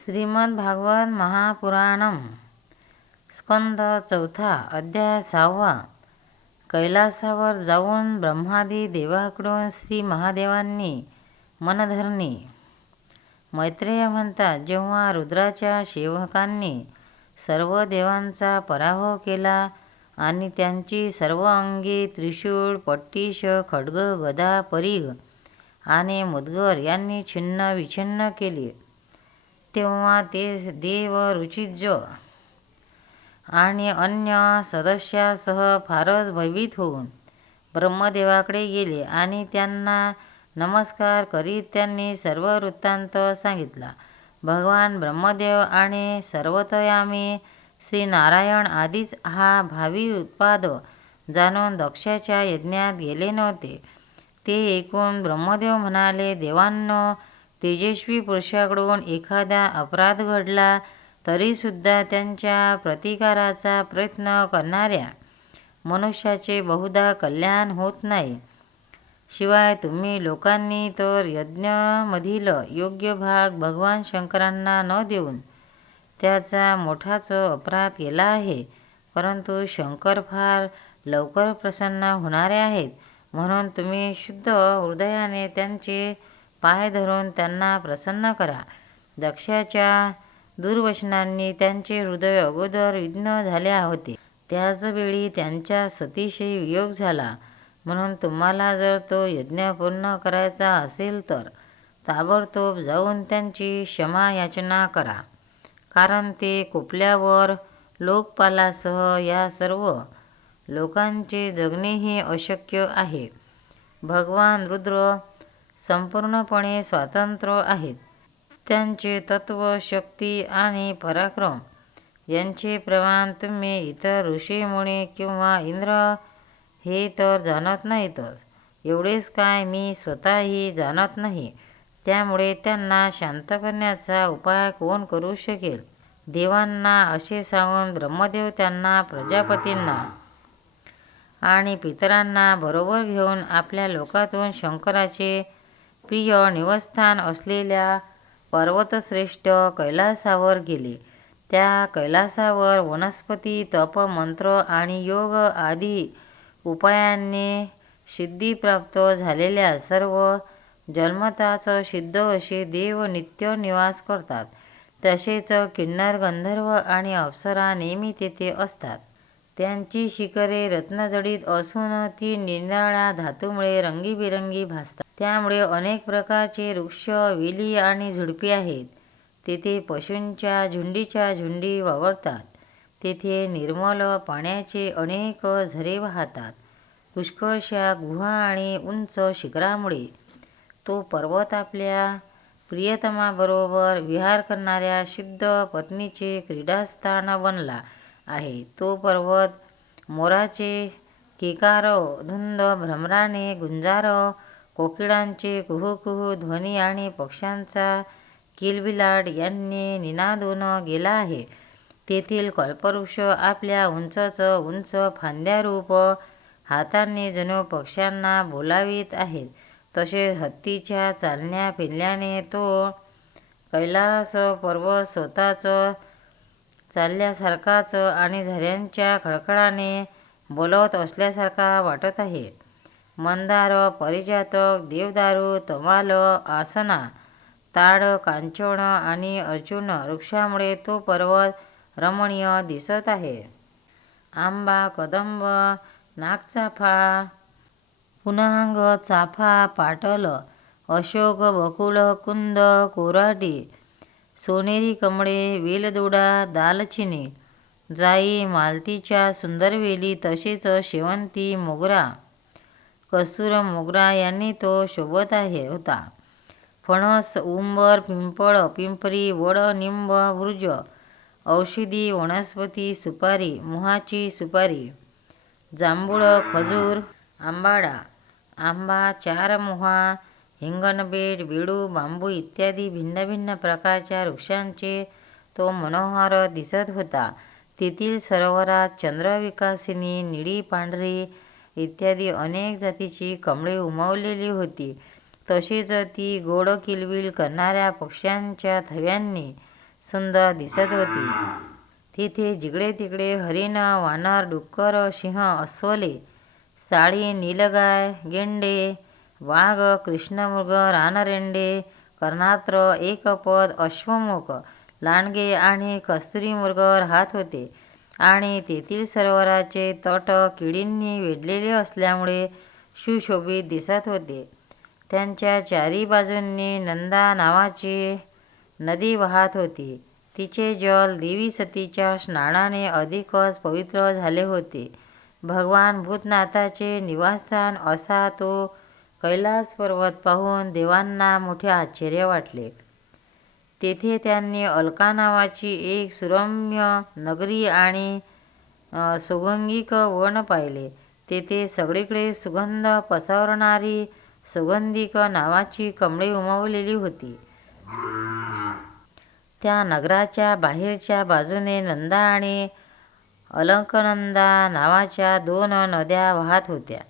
श्रीमद भागवत महापुराणम स्कंद चौथा अध्याय सहावा. कैलासावर जाऊन ब्रह्मादी देवाकडून श्री महादेवांनी मनधरणी. मैत्रेय म्हणतात जेव्हा रुद्राच्या सेवकांनी सर्व देवांचा पराभव केला आणि त्यांची सर्व अंगी त्रिशूळ पट्टीश खड्ग गदा परीघ आणि मुदगर यांनी छिन्न विछिन्न केले. तेव्हा ते देव रुचिज आणि अन्य सदस्यासह फारच भयभीत होऊन ब्रह्मदेवाकडे गेले आणि त्यांना नमस्कार करीत त्यांनी सर्व वृत्तांत सांगितला. भगवान ब्रह्मदेव आणि सर्वतयामी श्री नारायण आधीच हा भावी उत्पाद जाणून दक्षाच्या यज्ञात गेले नव्हते. ते ऐकून ब्रह्मदेव म्हणाले देवांनो तेजस्वी पुरुषाकडून एखादा अपराध घडला तरीसुद्धा त्यांच्या प्रतिकाराचा प्रयत्न करणाऱ्या मनुष्याचे बहुधा कल्याण होत नाही. शिवाय तुम्ही लोकांनी तर यज्ञमधील योग्य भाग भगवान शंकरांना न देऊन त्याचा मोठाच अपराध केला आहे परंतु शंकर फार लवकर प्रसन्न होणारे आहेत म्हणून तुम्ही शुद्ध हृदयाने त्यांचे पाय धरून त्यांना प्रसन्न करा. दक्षाच्या दुर्वचनांनी त्यांचे हृदय अगोदर विघ्न झाले होते. त्याचवेळी त्यांच्या सतीशी वियोग झाला. म्हणून तुम्हाला जर तो यज्ञ पूर्ण करायचा असेल तर ताबडतोब जाऊन त्यांची क्षमा याचना करा. कारण ते कोपल्यावर लोकपालासह या सर्व लोकांचे जगणेही अशक्य आहे. भगवान रुद्र संपूर्णपणे स्वतंत्र आहेत. त्यांचे तत्व शक्ती आणि पराक्रम यांचे प्रमाण तुम्ही इतर ऋषीमुळे किंवा इंद्र हे तर जाणत नाहीतच. एवढेच काय मी स्वतःही जाणत नाही. त्यामुळे त्यांना शांत करण्याचा उपाय कोण करू शकेल? देवांना असे सांगून ब्रह्मदेव त्यांना प्रजापतींना आणि पितरांना बरोबर घेऊन आपल्या लोकातून शंकराचे प्रिय निवासस्थान असलेल्या पर्वतश्रेष्ठ कैलासावर गेले. त्या कैलासावर वनस्पती तप मंत्र आणि योग आदी उपायांनी सिद्धी प्राप्त झालेल्या सर्व जन्मताच सिद्ध असे देव नित्य निवास करतात. तसेच किन्नर गंधर्व आणि अप्सरा नेहमी तेथे असतात. त्यांची शिखरे रत्नजडित असून ती निराळ्या धातूमुळे रंगीबिरंगी भासतात. त्यामुळे अनेक प्रकारचे वृक्ष वेली आणि झुडपी आहेत. तेथे पशूंच्या झुंडीच्या झुंडी वावरतात. तेथे निर्मल पाण्याचे अनेक झरे वाहतात. पुष्कळशा गुहा आणि उंच शिखरामुळे तो पर्वत आपल्या प्रियतमाबरोबर विहार करणाऱ्या सिद्ध पत्नीचे क्रीडास्थान बनला. आहे. तो पर्वत मोराचे किकार धुंद भ्रमराने गुंजार कोकिळांचे कुहूकुहू ध्वनी आणि पक्ष्यांचा किलबिलाट यांनी निनादून गेला आहे. तेथील कल्पवृक्ष आपल्या उंचच उंच फांद्यारूप हातांनी जणू पक्ष्यांना बोलावीत आहेत. तसे हत्तीच्या चालण्या फिरल्याने तो कैलास पर्वत स्वतःच चालल्यासारखाच आणि झऱ्यांच्या खडखडाने बोलवत असल्यासारखा वाटत आहे. मंदार परिजातक देवदारू तमाल आसना ताड कांचन आणि अर्जुन वृक्षामुळे तो पर्वत रमणीय दिसत आहे. आंबा कदंब नागचाफा पुनहांग चाफा पाटल अशोक बकुळ कुंद कोराडी सोनेरी कमळे वेलदोडा दालचिनी जाई मालतीच्या सुंदर वेली तसेच शेवंती मोगरा कस्तूर मोगरा यांनी तो शोभत आहे होता. फणस उंबर पिंपळ पिंपरी वड निंब वृज औषधी वनस्पती सुपारी मुहाची सुपारी जांभूळ खजूर आंबाडा आंबा चारमुहा हिंगणबेट बेडू बांबू इत्यादी भिन्न भिन्न प्रकारच्या वृक्षांचे तो मनोहर दिसत होता. तेथील सरोवरात चंद्रविकासिनी निळी पांढरी इत्यादी अनेक जातीची कमळे उमवलेली होती. तसेच ती गोड किलबिल करणाऱ्या पक्ष्यांच्या थव्यांनी सुंदर दिसत होती. तिथे जिकडे तिकडे हरिण वानर डुक्कर सिंह अस्वले साळी नीलगाय गेंडे वाघ कृष्णमृग रानरेंडे कर्णात्र एकपद अश्वमुख लांडगे आणि कस्तुरीमृग राहत होते. आणि तेथील सरोवराचे तट किडींनी वेढलेले असल्यामुळे सुशोभित दिसत होते. त्यांच्या चारी बाजूंनी नंदा नावाची नदी वाहत होती. तिचे जल देवी सतीच्या स्नानाने अधिकच पवित्र झाले होते. भगवान भूतनाथाचे निवासस्थान असा तो कैलास पर्वत पाहून देवांना मोठे आश्चर्य वाटले. तेथे त्यांनी अलका नावाची एक सुरम्य नगरी आणि सुगंधिक वन पाहिले. तेथे सगळीकडे सुगंध पसरणारी सुगंधिक नावाची कमळे उमवलेली होती. त्या नगराच्या बाहेरच्या बाजूने नंदा आणि अलकनंदा नावाच्या दोन नद्या वाहत होत्या.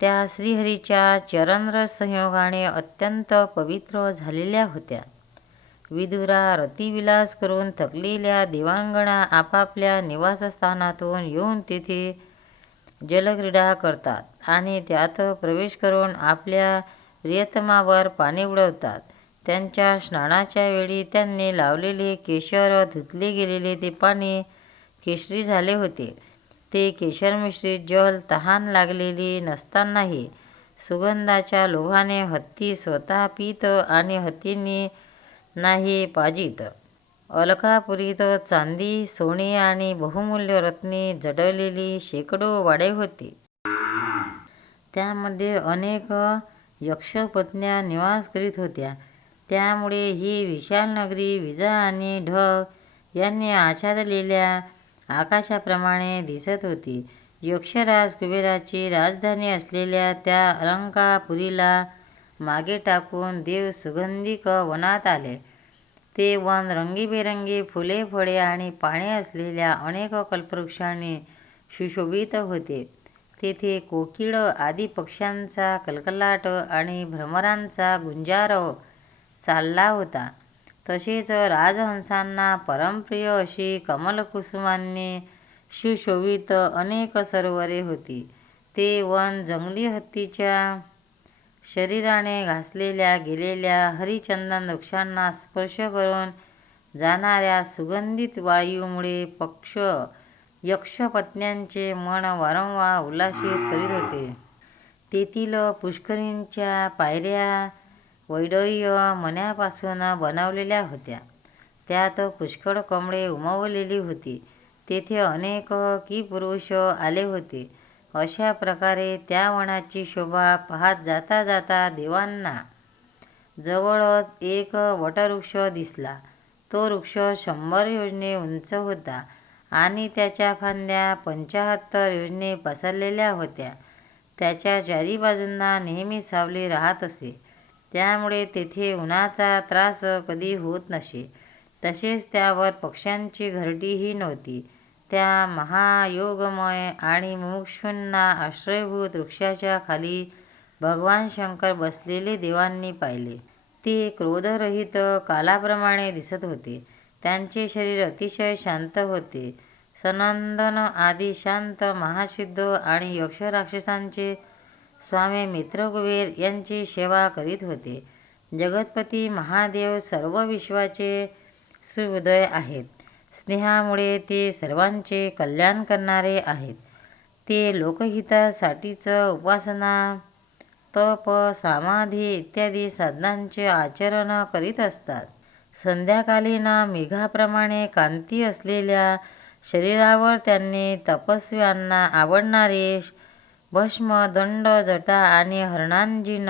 त्या श्रीहरीच्या चरणरस संयोगाने अत्यंत पवित्र झालेल्या होत्या. विदुरा रतिविलास करून थकलेल्या देवांगणा आपापल्या निवासस्थानातून येऊन तेथे जलक्रीडा करतात आणि त्यात प्रवेश करून आपल्या प्रियतमावर पाणी उडवतात. त्यांच्या स्नानाच्या वेळी त्यांनी लावलेले केशर धुतले गेलेले ते पाणी केशरी झाले होते. ते केशरमिश्रित जल तहान लागलेली नसतानाही सुगंधाच्या लोभाने हत्ती स्वतः पीत आणि हत्तींनी नाही पाजित. अलकापुरीत चांदी सोने आणि बहुमूल्य रत्ने जडवलेली शेकडो वाडे होती. त्यामध्ये अनेक यक्षपत्न्या निवास करीत होत्या. त्यामुळे ही विशाल नगरी विजा आणि ढग यांनी आच्छादलेल्या आकाशाप्रमाणे दिसत होती. यक्षराज कुबेराची राजधानी असलेल्या त्या अलंकापुरीला मागे टाकून देव सुगंधिक वनात आले. ते वन रंगीबेरंगी फुले फळे आणि पाने असलेल्या अनेक कल्पवृक्षांनी सुशोभित होते. तेथे कोकिळ आदी पक्ष्यांचा कलकलाट आणि भ्रमरांचा गुंजारव चालला होता. तसेच राजहंसांना परमप्रिय अशी कमलकुसुमांनी सुशोभित अनेक सरोवरे होती. ते वन जंगली हत्तीच्या शरीराने घासलेल्या गेलेल्या हरिचंदन वृक्षांना स्पर्श करून जाणाऱ्या सुगंधित वायूमुळे पक्ष यक्षपत्न्यांचे मन वारंवार उल्लासित करीत होते. तेथील पुष्करींच्या पायऱ्या वैडय्य मण्यापासून बनवलेल्या होत्या. त्यात पुष्कळ कमळे उमवलेली होती. तेथे अनेक किपुरुष आले होते. अशा प्रकारे त्या वनाची शोभा पाहत जाता जाता देवांना जवळच एक वटवृक्ष दिसला. तो वृक्ष शंभर योजने उंच होता आणि त्याच्या फांद्या पंचाहत्तर योजने पसरलेल्या होत्या. त्याच्या चारी बाजूंना नेहमी सावली राहत असे. त्यामुळे तेथे उन्हाचा त्रास कधी होत नसे. तसेच त्यावर पक्ष्यांची घरटीही नव्हती. त्या महायोगमय आणि मुमुक्षूंना आश्रयभूत वृक्षाच्या खाली भगवान शंकर बसलेले देवांनी पाहिले. ते क्रोधरहित कालाप्रमाणे दिसत होते. त्यांचे शरीर अतिशय शांत होते. सनंदन आदी शांत महासिद्ध आणि यक्षराक्षसांचे स्वामी मित्रकुबेर यांची सेवा करीत होते. जगतपती महादेव सर्व विश्वाचे सुहृदय आहेत. स्नेहामुळे ते सर्वांचे कल्याण करणारे आहेत. ते लोकहितासाठीचं उपासना तप समाधी इत्यादी साधनांचे आचरण करीत असतात. संध्याकालीन मेघाप्रमाणे कांती असलेल्या शरीरावर त्यांनी तपस्व्यांना आवडणारे भस्म दंड जटा आणि हरणांजिन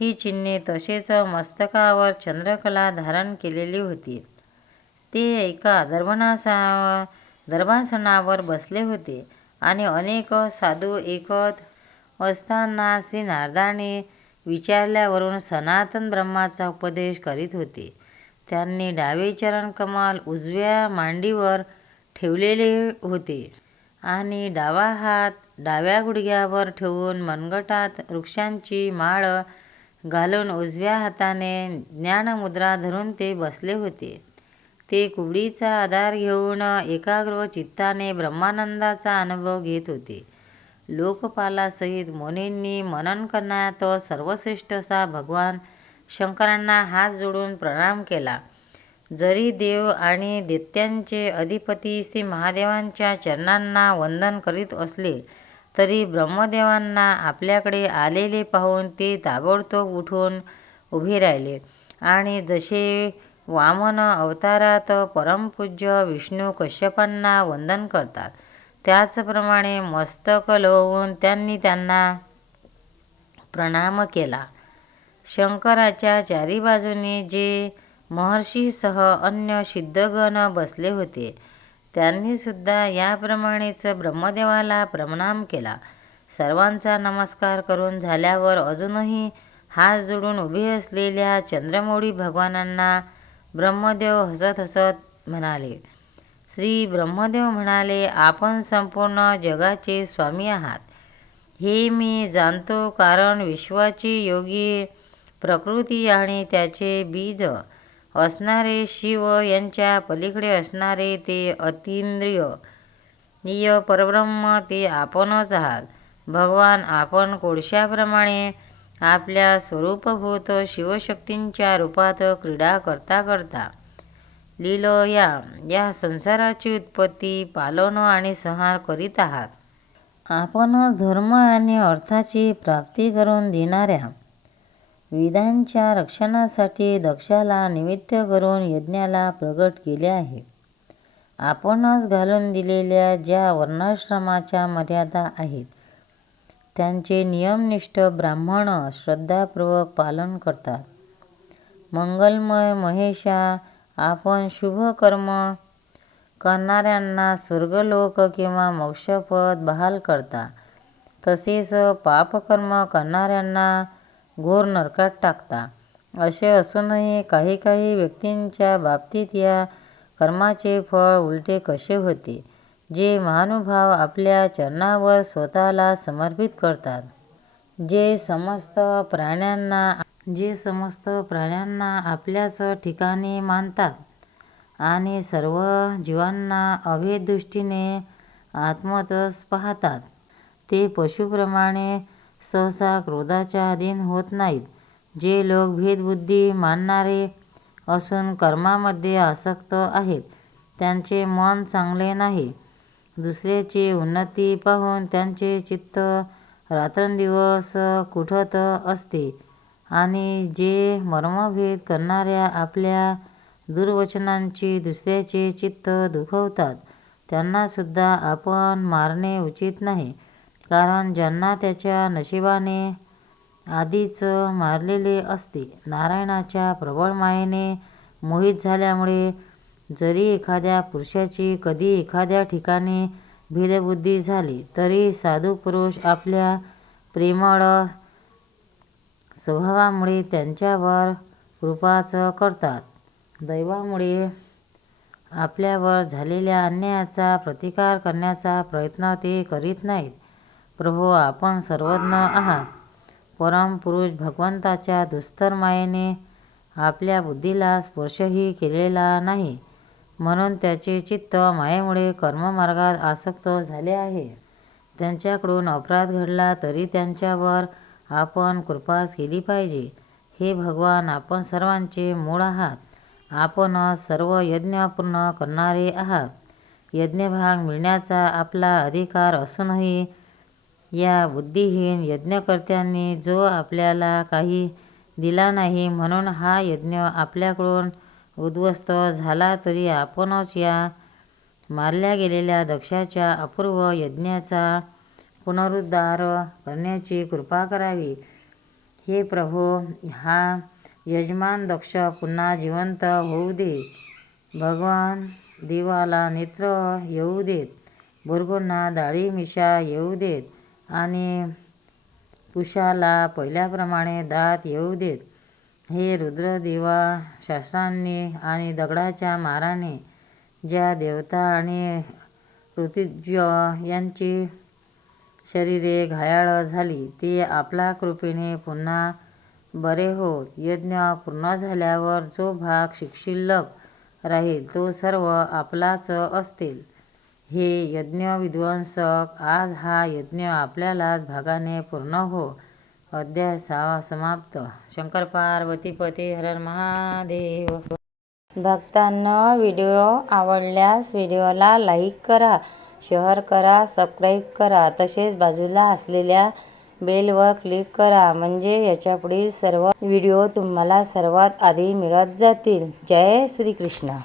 ही चिन्हे तसेच मस्तकावर चंद्रकला धारण केलेली होती. ते एका दर्भनासा दर्भासनावर बसले होते आणि अनेक साधू एकत असताना श्री नारदाने विचारल्यावरून सनातन ब्रह्माचा उपदेश करीत होते. त्यांनी डावे चरण कमाल उजव्या मांडीवर ठेवलेले होते आणि डावा हात डाव्या गुडघ्यावर ठेवून मनगटात वृक्षांची माळ घालून उजव्या हाताने ज्ञानमुद्रा धरून ते बसले होते. ते कुबडीचा आधार घेऊन एकाग्र चित्ताने ब्रह्मानंदाचा अनुभव घेत होते. लोकपालासहित मुनींनी मनन करण्यात सर्वश्रेष्ठ असा भगवान शंकरांना हात जोडून प्रणाम केला. जरी देव आणि दैत्यांचे अधिपती श्री महादेवांच्या चरणांना वंदन करीत असले तरी ब्रह्मदेवांना आपल्याकडे आलेले पाहून ते ताबडतोब उठून उभे राहिले. आणि जसे वामन अवतारात परमपूज्य विष्णू कश्यपांना वंदन करतात त्याचप्रमाणे मस्तक लवून त्यांनी त्यांना प्रणाम केला. शंकराच्या चारी बाजूने जे महर्षीसह अन्य सिद्धगण बसले होते त्यांनीसुद्धा याप्रमाणेच ब्रह्मदेवाला प्रणाम केला. सर्वांचा नमस्कार करून झाल्यावर अजूनही हात जोडून उभे असलेल्या चंद्रमौळी भगवानांना ब्रह्मदेव हसत हसत म्हणाले श्री ब्रह्मदेव म्हणाले आपण संपूर्ण जगाचे स्वामी आहात. हे मी जाणतो कारण विश्वाची योगी प्रकृती आणि त्याचे बीज असणारे शिव यांच्या पलीकडे असणारे ते अतिंद्रिय. निय परब्रह्म ते आपणच आहात. भगवान आपण कोळशाप्रमाणे आपल्या स्वरूपभूत शिवशक्तींच्या रूपात क्रीडा करता करता. लीलोया या या संसाराची उत्पत्ती पालन आणि संहार करीत आहात. आपणच धर्म आणि अर्थाची प्राप्ती करून देणाऱ्या वेदांच्या रक्षणासाठी दक्षाला निमित्त करून यज्ञाला प्रगट केले आहे. आपणच घालून दिलेल्या ज्या वर्णाश्रमाच्या मर्यादा आहेत त्यांचे नियमनिष्ठ ब्राह्मण श्रद्धापूर्वक पालन करतात. मंगलमय महेशा आपण शुभ कर्म करणाऱ्यांना स्वर्गलोक किंवा मोक्षपद बहाल करता. तसेच पापकर्म करणाऱ्यांना घोर नरकात टाकता. असे असूनही काही काही व्यक्तींच्या बाबतीत या कर्माचे फळ उलटे कसे होते जे महानुभाव आपल्या चरणावर स्वतःला समर्पित करतात. जे समस्त प्राण्यांना जे समस्त प्राण्यांना आपल्याच ठिकाणी मानतात आणि सर्व जीवांना अभेदृष्टीने आत्मतच पाहतात ते पशुप्रमाणे सहसा क्रोधाच्या अधीन होत नाहीत. जे लोक भेदबुद्धी मानणारे असून कर्मामध्ये आसक्त आहेत त्यांचे मन चांगले नाही. दुसऱ्याची उन्नती पाहून त्यांचे चित्त रात्रंदिवस कुठत असते आणि जे मर्मभेद करणाऱ्या आपल्या दुर्वचनांची दुसऱ्याचे चित्त दुखवतात त्यांनासुद्धा आपण मारणे उचित नाही. कारण ज्यांना त्याच्या नशिबाने आधीच मारलेले असते नारायणाच्या प्रबळ मायेने मोहित झाल्यामुळे जरी एखाद्या पुरुषाची कधी एखाद्या ठिकाणी भेदबुद्धी झाली तरी साधू पुरुष आपल्या प्रेमळ स्वभावामुळे त्यांच्यावर कृपाच करतात. दैवामुळे आपल्यावर झालेल्या अन्यायाचा प्रतिकार करण्याचा प्रयत्न ते करीत नाहीत. प्रभो आपण सर्वज्ञ आहात. परमपुरुष भगवंताच्या दुस्तर मायेने आपल्या बुद्धीला स्पर्शही केलेला नाही. म्हणून त्याचे चित्त मायेमुळे कर्ममार्गात आसक्त झाले आहे. त्यांच्याकडून अपराध घडला तरी त्यांच्यावर आपण कृपाच केली पाहिजे. हे भगवान आपण सर्वांचे मूळ आहात. आपणच सर्व यज्ञ पूर्ण करणारे आहात. यज्ञभाग मिळण्याचा आपला अधिकार असूनही या बुद्धिहीन यज्ञकर्त्यांनी जो आपल्याला काही दिला नाही म्हणून हा यज्ञ आपल्याकडून उद्ध्वस्त झाला तरी आपणच या मारल्या गेलेल्या दक्षाच्या अपूर्व यज्ञाचा पुनरुद्धार करण्याची कृपा करावी. हे प्रभो हा यजमान दक्ष पुन्हा जिवंत होऊ दे. भगवान देवाला नेत्र येऊ देत भुरगुंना दाढी मिशा येऊ देत. आणि पुषाला पहिल्याप्रमाणे दात येऊ देत. हे रुद्रदेवा शस्त्रांनी आणि दगडाच्या माराने ज्या देवता आणि ऋतुज्य यांची शरीरे घायाळ झाली ते आपला कृपेने पुन्हा बरे होत. यज्ञ पूर्ण झाल्यावर जो भाग शिक्षिल्लक राहील तो सर्व आपलाच असतील. हे यज्ञ विध्वंसक आज हा यज्ञ आपल्यालाच भागाने पूर्ण हो. अध्याय सहावा समाप्त. शंकर पार्वती हरण महादेव. भक्तांना व्हिडिओ आवडल्यास व्हिडिओला लाईक करा शेअर करा सबस्क्राईब करा. तसेच बाजूला असलेल्या बेलवर क्लिक करा म्हणजे याच्या पुढील सर्व व्हिडिओ तुम्हाला सर्वात आधी मिळत जातील. जय श्रीकृष्ण.